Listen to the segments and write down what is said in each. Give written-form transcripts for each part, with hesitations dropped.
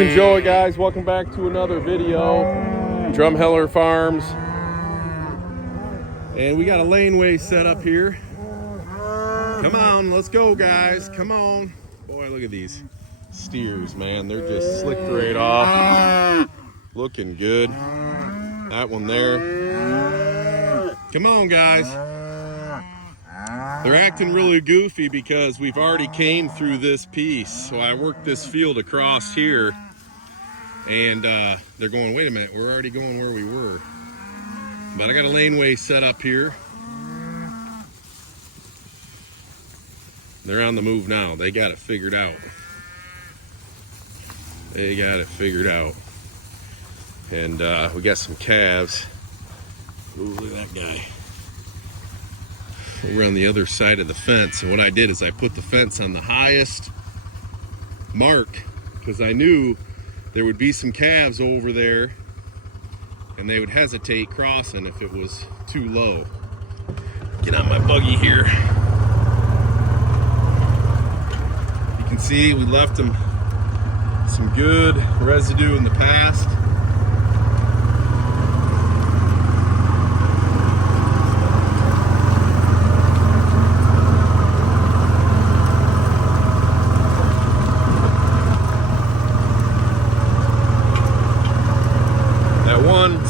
and Joey, guys, welcome back to another video. Drumheller Farms, and we got a laneway set up here. Come on, let's go, guys. Come on. Boy, look at these steers, man. They're just slicked right off. Looking good. That one there. Come on, guys. They're acting really goofy because we've already came through this piece. So I worked this field across here, and they're going, wait a minute, we're already going where we were. But I got a laneway set up here. They're on the move now. They got it figured out. They got it figured out. And we got some calves. Ooh, look at that guy. Over on the other side of the fence. And what I did is I put the fence on the highest mark because I knew there would be some calves over there and they would hesitate crossing if it was too low. Get on my buggy here. You can see we left them some good residue in the past.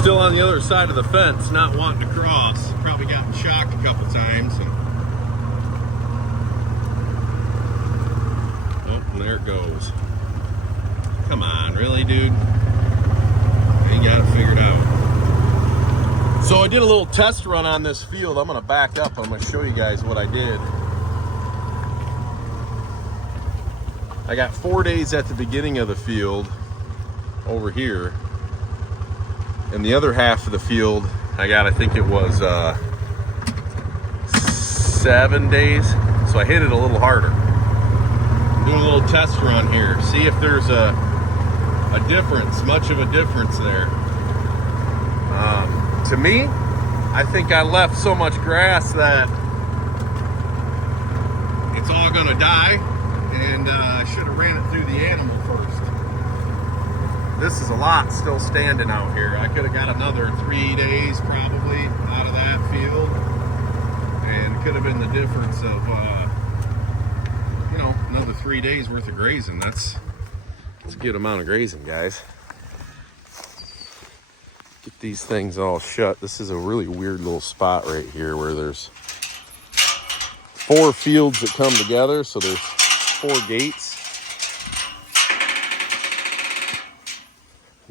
Still on the other side of the fence, not wanting to cross. Probably gotten shocked a couple times. Oh, and there it goes. Come on, really, dude? Ain't got it figured out. So I did a little test run on this field. I'm gonna back up. I'm gonna show you guys what I did. I got 4 days at the beginning of the field over here. And the other half of the field, I got, I think it was 7 days. So I hit it a little harder. I'm doing a little test run here. See if there's a difference, much of a difference there. To me, I think I left so much grass that it's all gonna die. And I should have ran it through the animal first. This is a lot still standing out here. I could have got another 3 days probably out of that field, and it could have been the difference of another 3 days worth of grazing. That's a good amount of grazing, guys. Get these things all shut. This is a really weird little spot right here where there's 4 fields that come together, so there's 4 gates.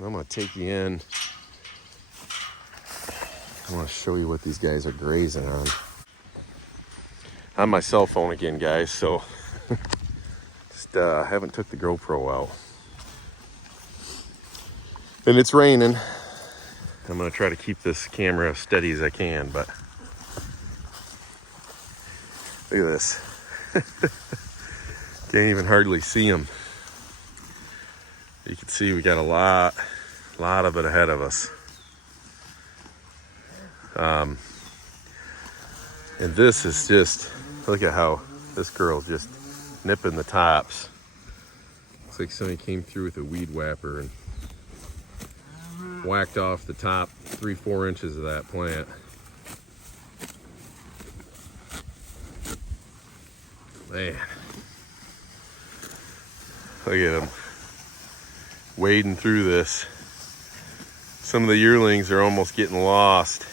I'm going to take you in. I want to show you what these guys are grazing on my cell phone again, guys, so just haven't took the GoPro out. And it's raining. I'm going to try to keep this camera as steady as I can, but look at this. Can't even hardly see them. You can see we got a lot of it ahead of us. And this is just, look at how this girl's just nipping the tops. Looks like somebody came through with a weed whapper and whacked off the top 3-4 inches of that plant. Man, look at them wading through this. Some of the yearlings are almost getting lost.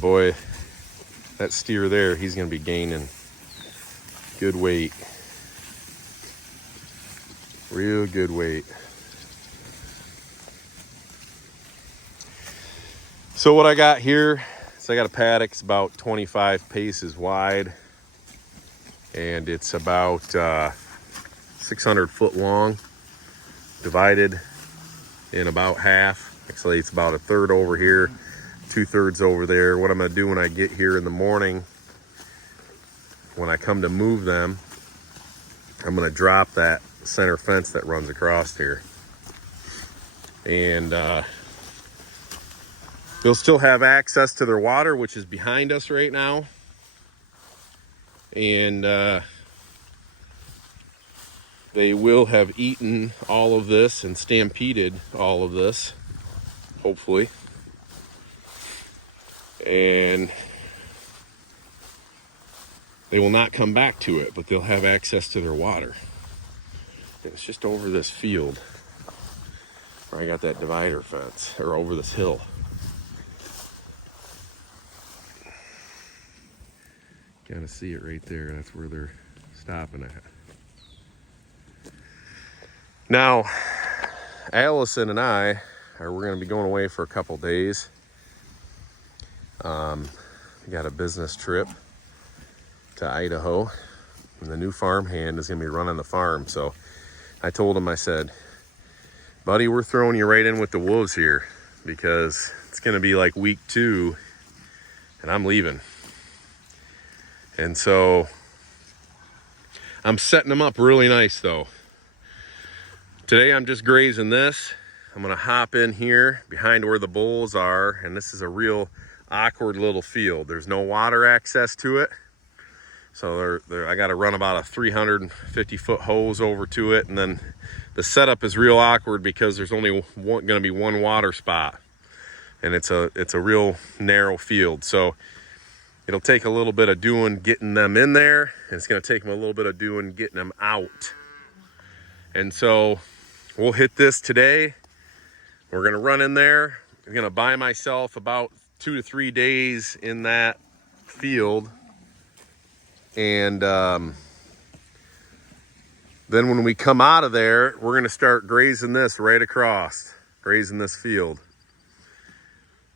Boy, that steer there, he's going to be gaining good weight. Real good weight. So what I got here is I got a paddock. It's about 25 paces wide. And it's about 600 foot long, divided in about half. Actually, it's about a third over here, 2/3 over there. What I'm going to do when I get here in the morning, when I come to move them, I'm going to drop that center fence that runs across here. And they'll still have access to their water, which is behind us right now. and they will have eaten all of this and stampeded all of this, hopefully. And they will not come back to it, but they'll have access to their water. And it's just over this field where I got that divider fence, or over this hill. Kind of see it right there. That's where they're stopping at. Now, Allison and we're going to be going away for a couple days. We got a business trip to Idaho, and the new farmhand is going to be running the farm. So I told him, I said, buddy, we're throwing you right in with the wolves here, because it's going to be like week 2 and I'm leaving. And so I'm setting them up really nice though. Today I'm just grazing this. I'm gonna hop in here behind where the bulls are, and this is a real awkward little field. There's no water access to it. So I gotta run about a 350-foot hose over to it, and then the setup is real awkward because there's only gonna be one water spot. And it's a real narrow field. So it'll take a little bit of doing getting them in there, and it's going to take them a little bit of doing getting them out. And so we'll hit this today. We're going to run in there. I'm going to buy myself about 2 to 3 days in that field. And then when we come out of there, we're going to start grazing this right across, grazing this field.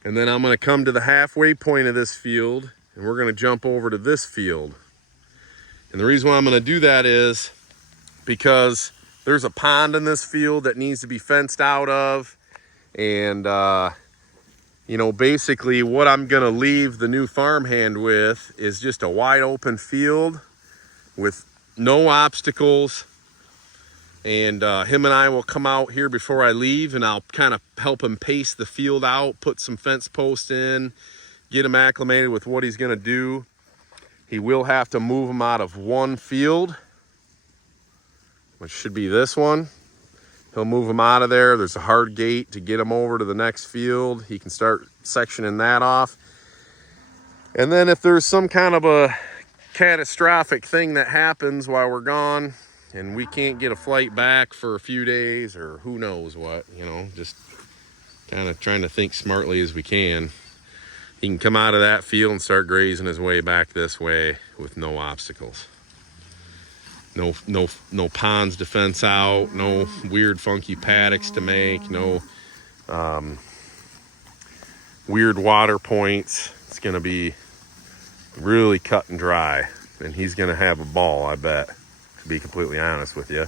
And then I'm going to come to the halfway point of this field, and we're going to jump over to this field. And the reason why I'm going to do that is because there's a pond in this field that needs to be fenced out of. And, you know, basically what I'm going to leave the new farmhand with is just a wide open field with no obstacles. And him and I will come out here before I leave, and I'll kind of help him pace the field out, put some fence posts in, get him acclimated with what he's going to do. He will have to move him out of one field, which should be this one. He'll move him out of there. There's a hard gate to get him over to the next field. He can start sectioning that off. And then if there's some kind of a catastrophic thing that happens while we're gone and we can't get a flight back for a few days, or who knows what, you know, just kind of trying to think smartly as we can. He can come out of that field and start grazing his way back this way with no obstacles. No ponds to fence out, no weird funky paddocks to make, no weird water points. It's going to be really cut and dry, and he's going to have a ball, I bet, to be completely honest with you.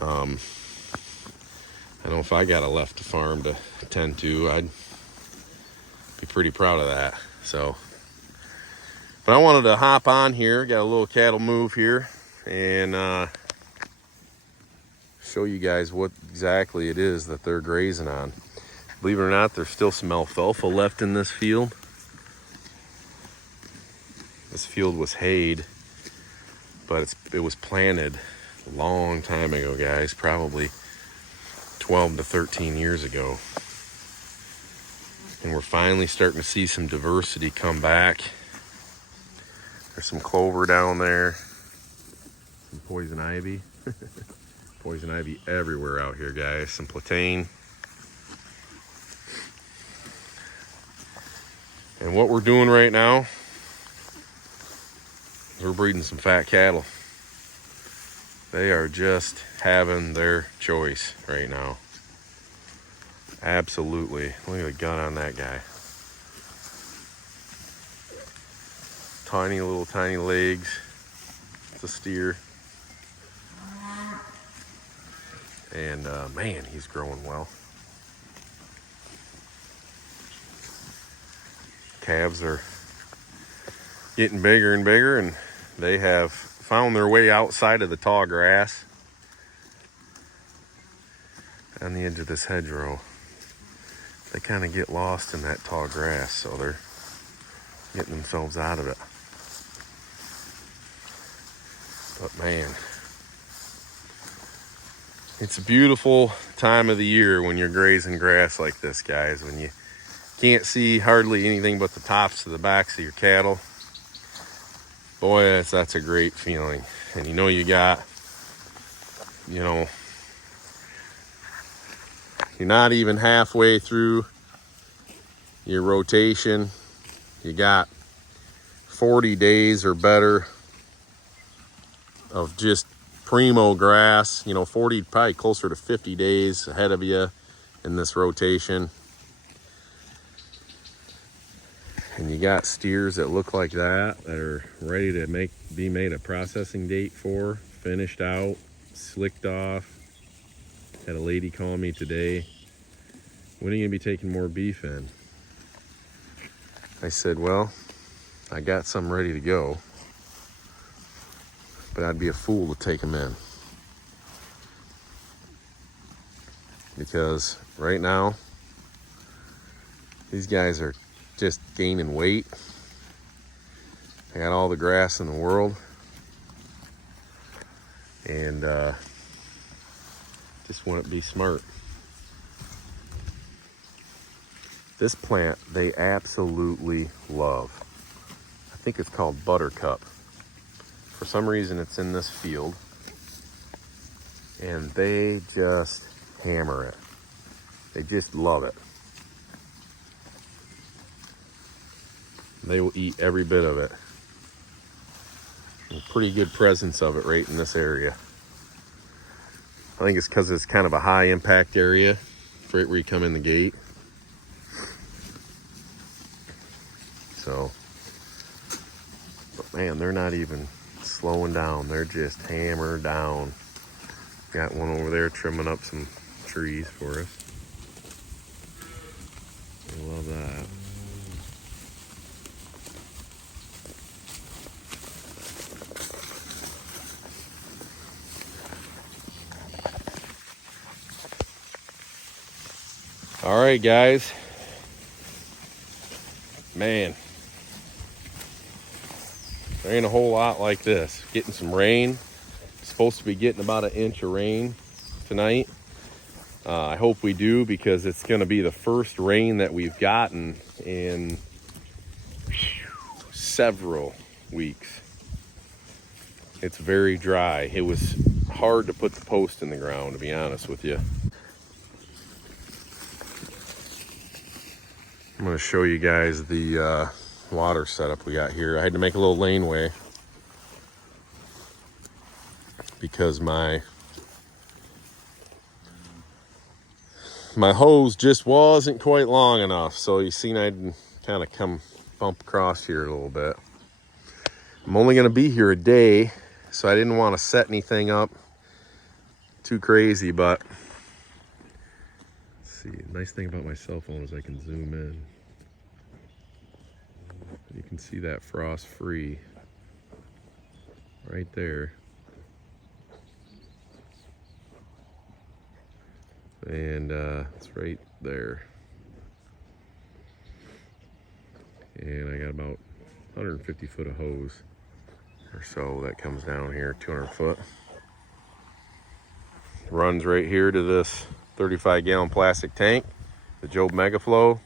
I know if I got a left farm to tend to, I'd be pretty proud of that. So, but I wanted to hop on here, got a little cattle move here, and show you guys what exactly it is that they're grazing on. Believe it or not, there's still some alfalfa left in this field. This field was hayed, but it was planted a long time ago, guys, probably 12 to 13 years ago. And we're finally starting to see some diversity come back. There's some clover down there, some poison ivy. Poison ivy everywhere out here, guys. Some platane. And what we're doing right now is we're breeding some fat cattle. They are just having their choice right now. Absolutely. Look at the gut on that guy. Tiny legs. It's a steer. And man, he's growing well. Calves are getting bigger and bigger, and they have found their way outside of the tall grass on the edge of this hedgerow. They kind of get lost in that tall grass, so they're getting themselves out of it. But man, it's a beautiful time of the year when you're grazing grass like this, guys, when you can't see hardly anything but the tops of the backs of your cattle. Boy, that's a great feeling. And you know you got, you know, you're not even halfway through your rotation. You got 40 days or better of just primo grass, you know, 40, probably closer to 50 days ahead of you in this rotation. And you got steers that look like that are ready to be made a processing date for, finished out, slicked off. Had a lady call me today, when are you gonna be taking more beef in? I said, well, I got some ready to go, but I'd be a fool to take them in. Because right now, these guys are just gaining weight. I got all the grass in the world. And just wouldn't be smart. This plant, they absolutely love. I think it's called buttercup. For some reason, it's in this field. And they just hammer it. They just love it. They will eat every bit of it. A pretty good presence of it right in this area. I think it's because it's kind of a high impact area right where you come in the gate. So, but man, they're not even slowing down. They're just hammered down. Got one over there trimming up some trees for us. I love that. All right, guys. Man, there ain't a whole lot like this. Getting some rain. Supposed to be getting about 1 inch of rain tonight. I hope we do, because it's going to be the first rain that we've gotten in several weeks. It's very dry. It was hard to put the post in the ground, to be honest with you. I'm going to show you guys the water setup we got here. I had to make a little laneway because my hose just wasn't quite long enough. So you seen I'd kind of come bump across here a little bit. I'm only going to be here a day, so I didn't want to set anything up too crazy, but let's see. The nice thing about my cell phone is I can zoom in. You can see that frost free right there. And it's right there. And I got about 150 foot of hose or so that comes down here, 200 foot. Runs right here to this 35-gallon plastic tank, the Job Megaflow.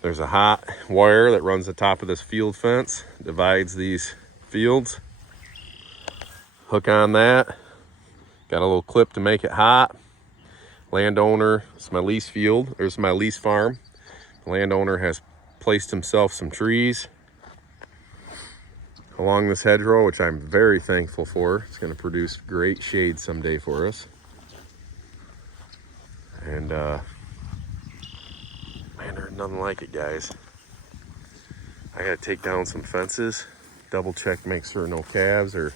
There's a hot wire that runs the top of this field fence, divides these fields. Hook on that. Got a little clip to make it hot. Landowner, it's my lease field, there's my lease farm. The landowner has placed himself some trees along this hedgerow, which I'm very thankful for. It's going to produce great shade someday for us. And man, there's nothing like it, guys. I got to take down some fences, double check, make sure no calves are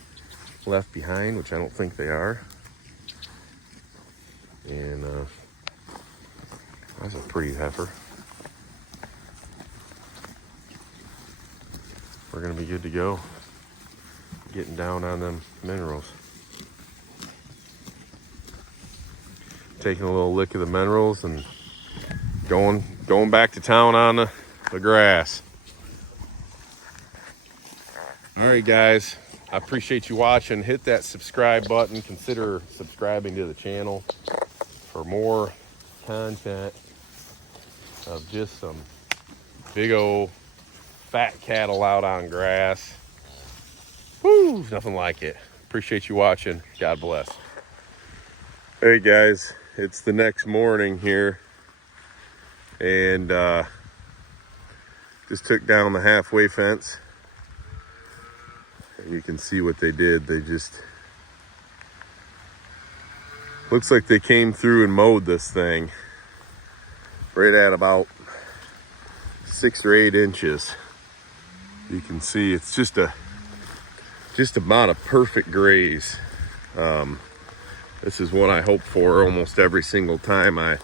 left behind, which I don't think they are. And that's a pretty heifer. We're gonna be good to go. Getting down on them minerals. Taking a little lick of the minerals and going back to town on the grass. All right, guys. I appreciate you watching. Hit that subscribe button. Consider subscribing to the channel for more content of just some big old fat cattle out on grass. Woo, nothing like it. Appreciate you watching. God bless. Hey guys, it's the next morning here, and just took down the halfway fence, and you can see what they did. They just looks like they came through and mowed this thing right at about 6 or 8 inches. You can see it's just about a perfect graze. This is what I hope for almost every single time I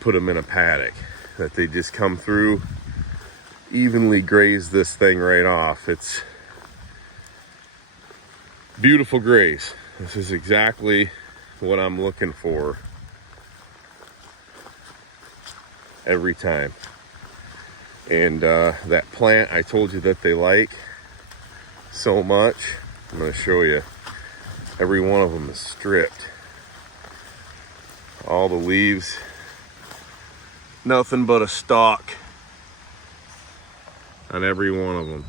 put them in a paddock, that they just come through, evenly graze this thing right off. It's beautiful graze. This is exactly what I'm looking for every time. And that plant I told you that they like so much, I'm going to show you. Every one of them is stripped. All the leaves, nothing but a stalk on every one of them.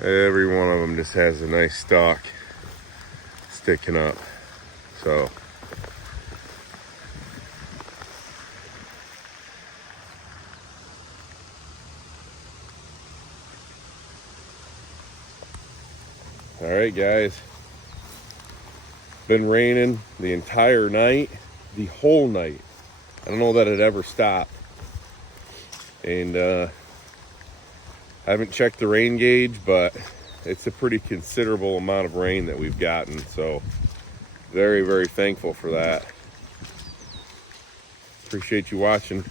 Every one of them just has a nice stalk sticking up. So all right, guys, been raining the entire night, the whole night. I don't know that it ever stopped. And I haven't checked the rain gauge, but it's a pretty considerable amount of rain that we've gotten. So very, very thankful for that. Appreciate you watching.